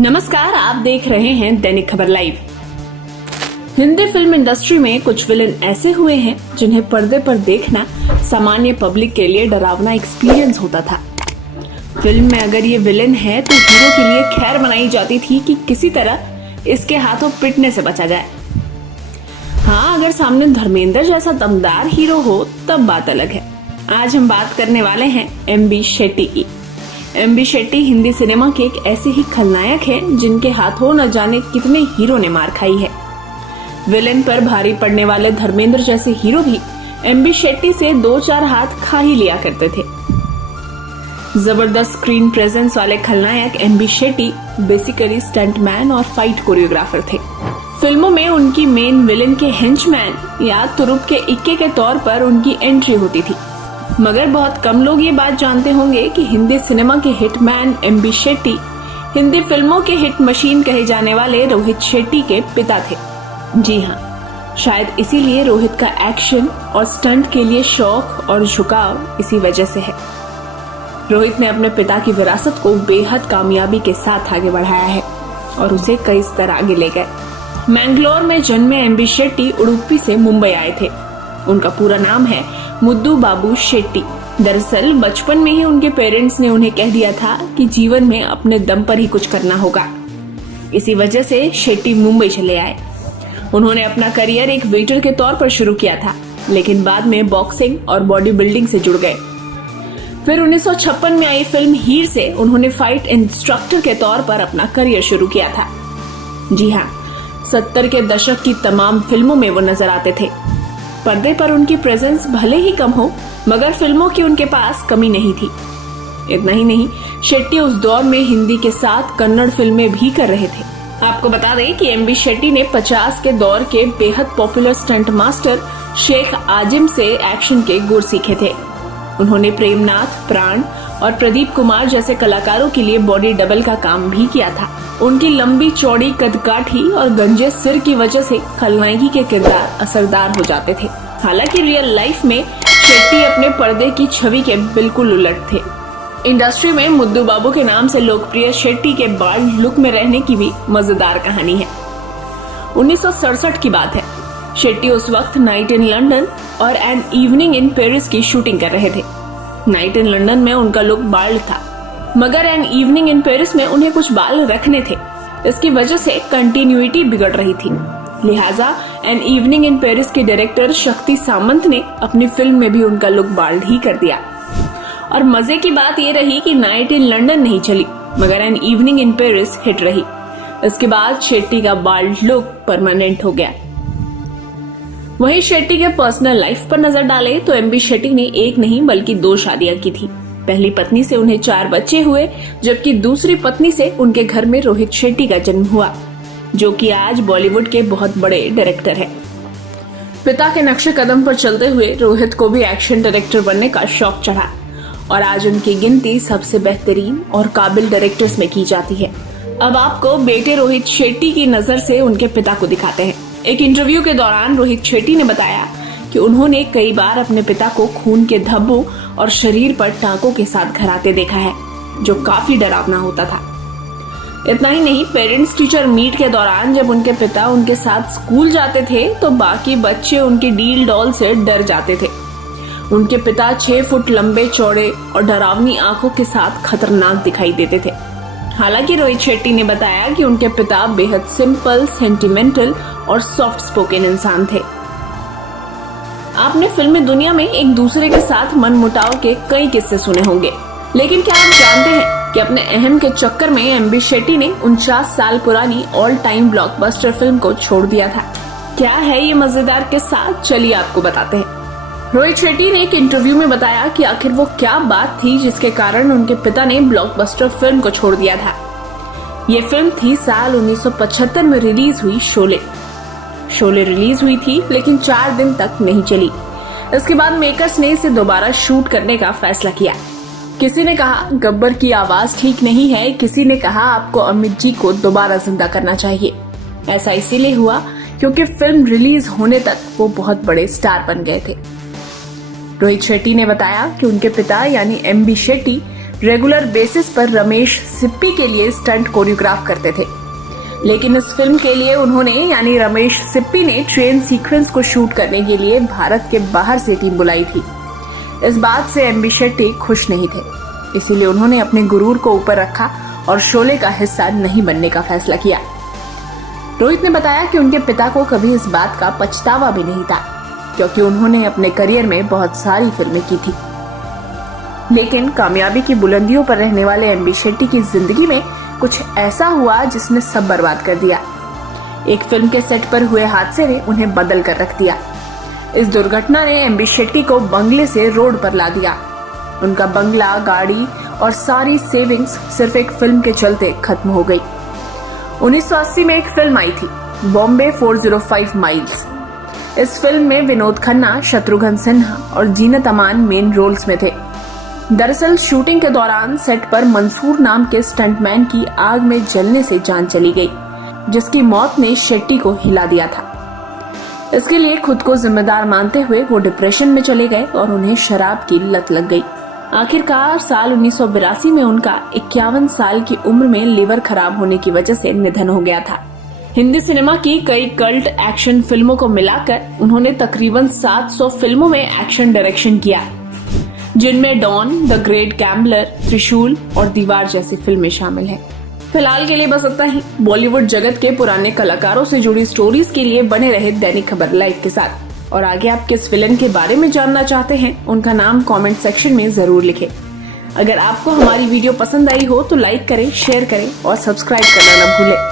नमस्कार, आप देख रहे हैं दैनिक खबर लाइव। हिंदी फिल्म इंडस्ट्री में कुछ विलेन ऐसे हुए हैं जिन्हें पर्दे पर देखना सामान्य पब्लिक के लिए डरावना एक्सपीरियंस होता था। फिल्म में अगर ये विलेन है तो हीरो के लिए खैर मनाई जाती थी कि किसी तरह इसके हाथों पिटने से बचा जाए। हाँ, अगर सामने धर्मेंद्र जैसा दमदार हीरो हो तब बात अलग है। आज हम बात करने वाले हैं एमबी शेट्टी की। एमबी शेट्टी हिंदी सिनेमा के एक ऐसे ही खलनायक हैं जिनके हाथों न जाने कितने हीरो ने मार खाई है। विलेन पर भारी पड़ने वाले धर्मेंद्र जैसे हीरो भी एमबी शेट्टी से 2-4 हाथ खा ही लिया करते थे। जबरदस्त स्क्रीन प्रेजेंस वाले खलनायक एमबी शेट्टी बेसिकली स्टंटमैन और फाइट कोरियोग्राफर थे। फिल्मों में उनकी मेन विलेन के हेंचमैन या तुरुप के इक्के के तौर पर उनकी एंट्री होती थी। मगर बहुत कम लोग ये बात जानते होंगे कि हिंदी सिनेमा के हिटमैन एमबी शेट्टी हिंदी फिल्मों के हिट मशीन कहे जाने वाले रोहित शेट्टी के पिता थे। जी हाँ, शायद इसीलिए रोहित का एक्शन और स्टंट के लिए शौक और झुकाव इसी वजह से है। रोहित ने अपने पिता की विरासत को बेहद कामयाबी के साथ आगे बढ़ाया है और उसे कई स्तर आगे ले गए। मैंगलोर में जन्मे एमबी शेट्टी उडुपी से मुंबई आए थे। उनका पूरा नाम है मुद्दू बाबू शेट्टी। दरअसल बचपन में ही उनके पेरेंट्स ने उन्हें कह दिया था कि जीवन में अपने दम पर ही कुछ करना होगा। इसी वजह से शेट्टी मुंबई चले आए। उन्होंने अपना करियर एक वेटर के तौर पर शुरू किया था, लेकिन बाद में बॉक्सिंग और बॉडी बिल्डिंग से जुड़ गए। फिर 1956 में आई फिल्म हीर से उन्होंने फाइट इंस्ट्रक्टर के तौर पर अपना करियर शुरू किया था। जी हाँ, 70 के दशक की तमाम फिल्मों में वो नजर आते थे। पर्दे पर उनकी प्रेजेंस भले ही कम हो, मगर फिल्मों की उनके पास कमी नहीं थी। इतना ही नहीं, शेट्टी उस दौर में हिंदी के साथ कन्नड़ फिल्में भी कर रहे थे। आपको बता दें कि एमबी शेट्टी ने 50 के दौर के बेहद पॉपुलर स्टंट मास्टर शेख आजिम से एक्शन के गुर सीखे थे। उन्होंने प्रेमनाथ, प्राण और प्रदीप कुमार जैसे कलाकारों के लिए बॉडी डबल का काम भी किया था। उनकी लंबी चौड़ी कदकाठी और गंजे सिर की वजह से खलनायकी के किरदार असरदार हो जाते थे। हालांकि रियल लाइफ में शेट्टी अपने पर्दे की छवि के बिल्कुल उलट थे। इंडस्ट्री में मुद्दू बाबू के नाम से लोकप्रिय शेट्टी के बाल्ड लुक में रहने की भी मजेदार कहानी है। 1967 की बात है। शेट्टी उस वक्त नाइट इन लंदन और एन इवनिंग इन पेरिस की शूटिंग कर रहे थे। नाइट इन लंदन में उनका लुक बाल्ड था, मगर एन इवनिंग इन पेरिस में उन्हें कुछ बाल रखने थे। इसकी वजह से कंटिन्यूटी बिगड़ रही थी। लिहाजा एन इवनिंग इन पेरिस के डायरेक्टर शक्ति सामंत ने अपनी फिल्म में भी उनका लुक बाल्ड ही कर दिया। और मजे की बात ये रही कि नाइट इन लंदन नहीं चली, मगर an evening in Paris hit रही। इसके बाद शेट्टी का बाल्ड लुक परमानेंट हो गया। वहीं शेट्टी के पर्सनल लाइफ पर नजर डालें तो एमबी शेट्टी ने एक नहीं बल्कि 2 शादियां की थी। पहली पत्नी से उन्हें 4 बच्चे हुए, जबकि दूसरी पत्नी से उनके घर में रोहित शेट्टी का जन्म हुआ, जो कि आज बॉलीवुड के बहुत बड़े डायरेक्टर हैं। पिता के नक्शे कदम पर चलते हुए रोहित को भी एक्शन डायरेक्टर बनने का शौक चढ़ा और आज उनकी गिनती सबसे बेहतरीन और काबिल डायरेक्टर्स में की जाती है। अब आपको बेटे रोहित शेट्टी की नजर से उनके पिता को दिखाते हैं। एक इंटरव्यू के दौरान रोहित शेट्टी ने बताया कि उन्होंने कई बार अपने पिता को खून के धब्बों और शरीर पर टांकों के साथ घर आते देखा है, जो काफी डरावना होता था। इतना ही नहीं, पेरेंट्स टीचर मीट के दौरान जब उनके पिता उनके साथ स्कूल जाते थे तो बाकी बच्चे उनकी डील डॉल से डर जाते थे। उनके पिता 6 फुट लंबे चौड़े और डरावनी आंखों के साथ खतरनाक दिखाई देते थे। हालांकि रोहित शेट्टी ने बताया कि उनके पिता बेहद सिंपल, सेंटिमेंटल और सॉफ्ट स्पोकन इंसान थे। आपने फिल्मी दुनिया में एक दूसरे के साथ मनमुटाव के कई किस्से सुने होंगे, लेकिन क्या आप जानते हैं कि अपने अहम के चक्कर में एमबी शेट्टी ने 49 साल पुरानी ऑल टाइम ब्लॉकबस्टर फिल्म को छोड़ दिया था। क्या है ये मजेदार किस्सा, चलिए आपको बताते हैं। रोहित शेट्टी ने एक इंटरव्यू में बताया कि आखिर वो क्या बात थी जिसके कारण उनके पिता ने ब्लॉकबस्टर फिल्म को छोड़ दिया था। ये फिल्म थी साल 1975 में रिलीज हुई शोले रिलीज हुई थी, लेकिन 4 दिन तक नहीं चली। इसके बाद मेकर्स ने इसे दोबारा शूट करने का फैसला किया। किसी ने कहा गब्बर की आवाज ठीक नहीं है, किसी ने कहा आपको अमित जी को दोबारा जिंदा करना चाहिए। ऐसा इसीलिए हुआ क्योंकि फिल्म रिलीज होने तक वो बहुत बड़े स्टार बन गए थे। रोहित शेट्टी ने बताया कि उनके पिता यानी एमबी शेट्टी रेगुलर बेसिस पर रमेश सिप्पी के लिए स्टंट कोरियोग्राफ करते थे। लेकिन इस फिल्म के लिए उन्होंने यानी रमेश सिप्पी ने ट्रेन सीक्वेंस को शूट करने के लिए भारत के बाहर से टीम बुलाई थी। इस बात से एमबी शेट्टी खुश नहीं थे, इसीलिए उन्होंने अपने गुरूर को ऊपर रखा और शोले का हिस्सा नहीं बनने का फैसला किया। रोहित ने बताया कि उनके पिता को कभी इस बात का पछतावा भी नहीं था, क्योंकि उन्होंने अपने करियर में बहुत सारी फिल्में की थी। लेकिन कामयाबी की बुलंदियों पर रहने वाले एमबी शेट्टी की जिंदगी में कुछ ऐसा हुआ जिसने सब बर्बाद कर दिया। एक फिल्म के सेट पर हुए हादसे ने उन्हें बदल कर रख दिया। इस दुर्घटना ने एमबी शेट्टी को बंगले से रोड पर ला दिया। उनका बंगला, गाड़ी और सारी सेविंग्स सिर्फ एक फिल्म के चलते खत्म हो गई। 1980 में एक फिल्म आई थी, बॉम्बे 405 माइल्स। इस फिल्म में विनोद खन्ना, शत्रुघ्न सिन्हा और जीनत अमान मेन रोल्स में थे। दरअसल शूटिंग के दौरान सेट पर मंसूर नाम के स्टंटमैन की आग में जलने से जान चली गई, जिसकी मौत ने शेट्टी को हिला दिया था। इसके लिए खुद को जिम्मेदार मानते हुए वो डिप्रेशन में चले गए और उन्हें शराब की लत लग गई। आखिरकार साल 1982 में उनका 51 साल की उम्र में लिवर खराब होने की वजह से निधन हो गया था। हिंदी सिनेमा की कई कल्ट एक्शन फिल्मों को मिलाकर उन्होंने तकरीबन 700 फिल्मों में एक्शन डायरेक्शन किया, जिनमें डॉन, द ग्रेट गैम्बलर, त्रिशूल और दीवार जैसी फिल्में शामिल हैं। फिलहाल के लिए बस इतना ही। बॉलीवुड जगत के पुराने कलाकारों से जुड़ी स्टोरीज के लिए बने रहे दैनिक खबर लाइव के साथ। और आगे आप किस विलन के बारे में जानना चाहते हैं, उनका नाम कमेंट सेक्शन में जरूर लिखें। अगर आपको हमारी वीडियो पसंद आई हो तो लाइक करें, शेयर करें और सब्सक्राइब करना न भूलें।